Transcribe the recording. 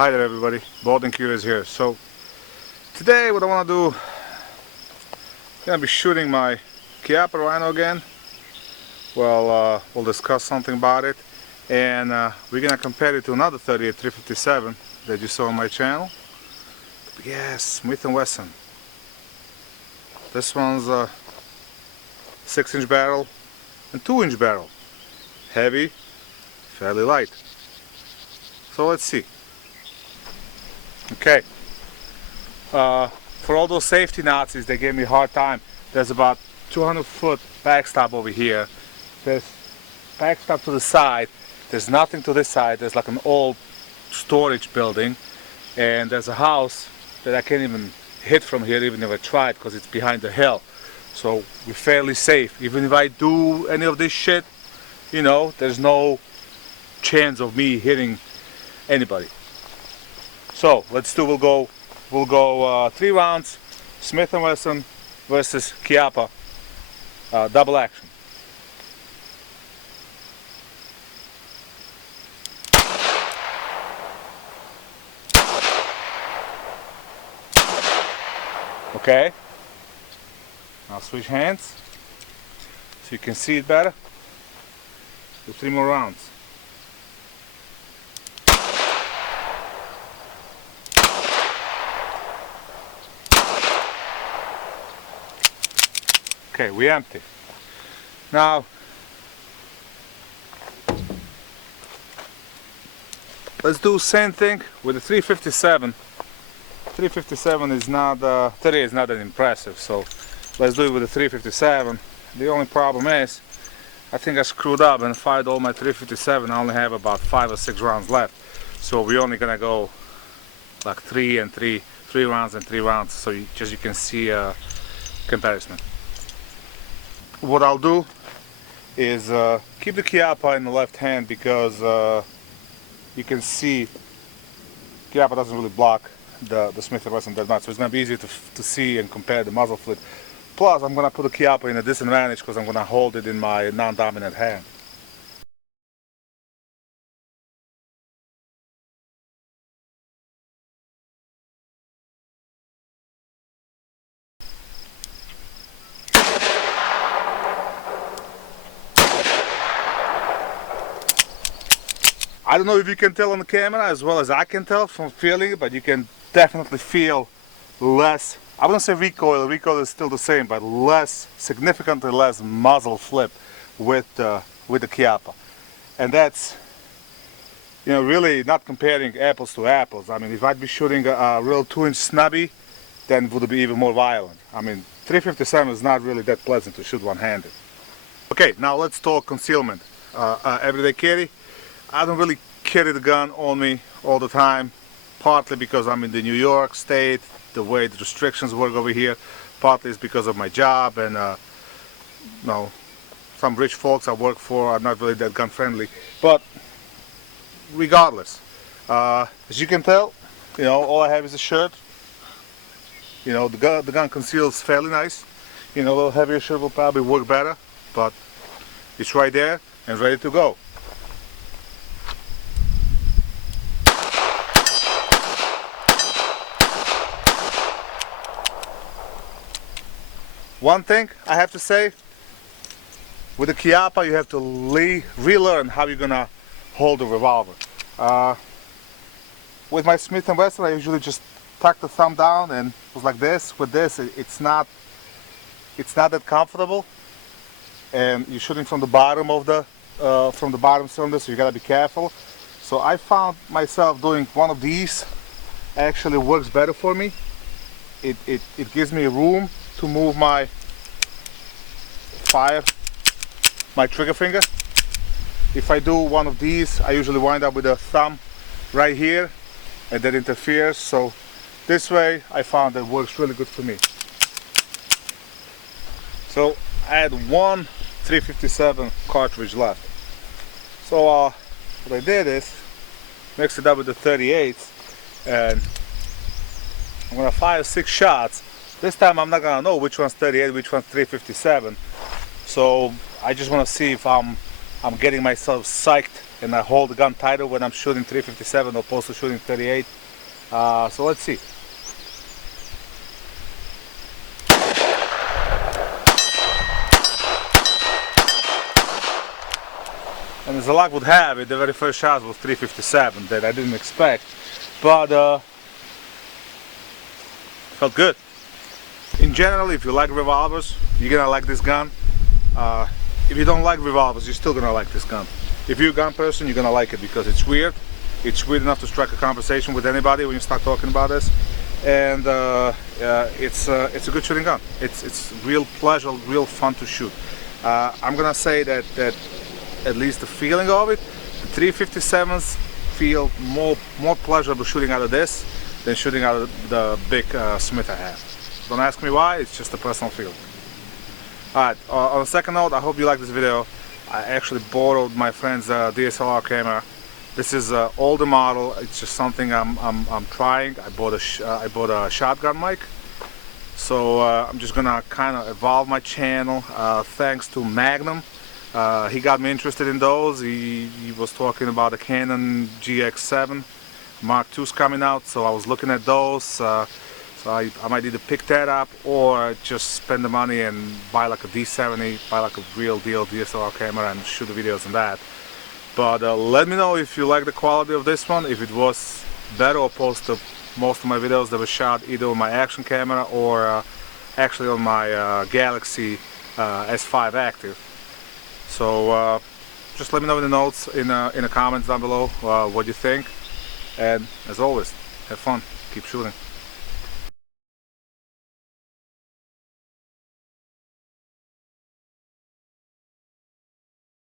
Hi there everybody, Bald&curious here. So today what I want to do, I'm going to be shooting my Chiappa rhino again. Well, we'll discuss something about it, and we're going to compare it to another 38 357 that you saw on my channel. Yes, Smith&Wesson. This one's a 6-inch barrel and 2-inch barrel. Heavy, fairly light. So let's see. Okay, for all those safety Nazis, they gave me a hard time. There's about 200-foot backstop over here. There's backstop to the side. There's nothing to this side. There's like an old storage building, and there's a house that I can't even hit from here, even if I tried, because it's behind the hill. So we're fairly safe. Even if I do any of this shit, you know, there's no chance of me hitting anybody. So let's do. We'll go 3 rounds, Smith&Wesson versus Chiappa, double action. Okay. Now switch hands so you can see it better. Do 3 more rounds. Okay, we empty. Now, let's do the same thing with the 357. 357 is not, 38 is not that impressive, so let's do it with the 357. The only problem is, I think I screwed up and fired all my 357. I only have about 5 or 6 rounds left, so we're only gonna go like 3 rounds and 3 rounds, so you can see a comparison. What I'll do is keep the Chiappa in the left hand, because you can see Chiappa doesn't really block the Smith&Wesson that much, so it's going to be easier to see and compare the muzzle flip. Plus, I'm going to put the Chiappa in a disadvantage because I'm going to hold it in my non-dominant hand. I don't know if you can tell on the camera as well as I can tell from feeling it, but you can definitely feel less, I wouldn't say recoil is still the same, but significantly less muzzle flip with the Chiappa. And that's, you know, really not comparing apples to apples. I mean, if I'd be shooting a real 2-inch snubby, then it would be even more violent. I mean, 357 is not really that pleasant to shoot one-handed. Okay, now let's talk concealment. Everyday carry. I don't really carry the gun on me all the time, partly because I'm in the New York state, the way the restrictions work over here, partly is because of my job, and you know, some rich folks I work for are not really that gun friendly. But regardless, as you can tell, you know, all I have is a shirt. You know, the gun conceals fairly nice. You know, a little heavier shirt will probably work better, but it's right there and ready to go. One thing I have to say, with the Chiappa you have to relearn how you're gonna hold the revolver. With my Smith&Wesson I usually just tuck the thumb down and it was like this. With this it's not that comfortable, and you're shooting from the bottom of the bottom cylinder, so you gotta be careful. So I found myself doing one of these. Actually works better for me. It gives me room to move my trigger finger. If I do one of these, I usually wind up with a thumb right here, and that interferes. So this way I found that works really good for me. So I had one 357 cartridge left. So what I did is mix it up with the 38s, and I'm gonna fire 6 shots. This time I'm not gonna know which one's 38, which one's 357. So I just want to see if I'm I'm getting myself psyched and I hold the gun tighter when I'm shooting 357 opposed to shooting 38. So let's see. And as the luck would have it, the very first shot was 357 that I didn't expect, but felt good. In general, if you like revolvers, you're gonna like this gun. If you don't like revolvers, you're still gonna like this gun. If you're a gun person, you're gonna like it because it's weird. It's weird enough to strike a conversation with anybody when you start talking about this, and it's a good shooting gun. It's real pleasure, real fun to shoot. I'm gonna say that at least the feeling of it, the 357s feel more pleasurable shooting out of this than shooting out of the big Smith I have. Don't ask me why, it's just a personal feeling. Alright, on a second note, I hope you like this video. I actually borrowed my friend's DSLR camera. This is an older model, it's just something I'm trying. I bought a shotgun mic. So I'm just gonna kind of evolve my channel thanks to Magnum. He got me interested in those. He was talking about the Canon GX7 Mark II's coming out, so I was looking at those. So I might either pick that up or just spend the money and buy like a D70, buy like a real deal DSLR camera and shoot the videos on that. But let me know if you like the quality of this one, if it was better opposed to most of my videos that were shot either on my action camera or actually on my Galaxy S5 Active. So just let me know in the notes, in the comments down below what you think, and as always, have fun, keep shooting.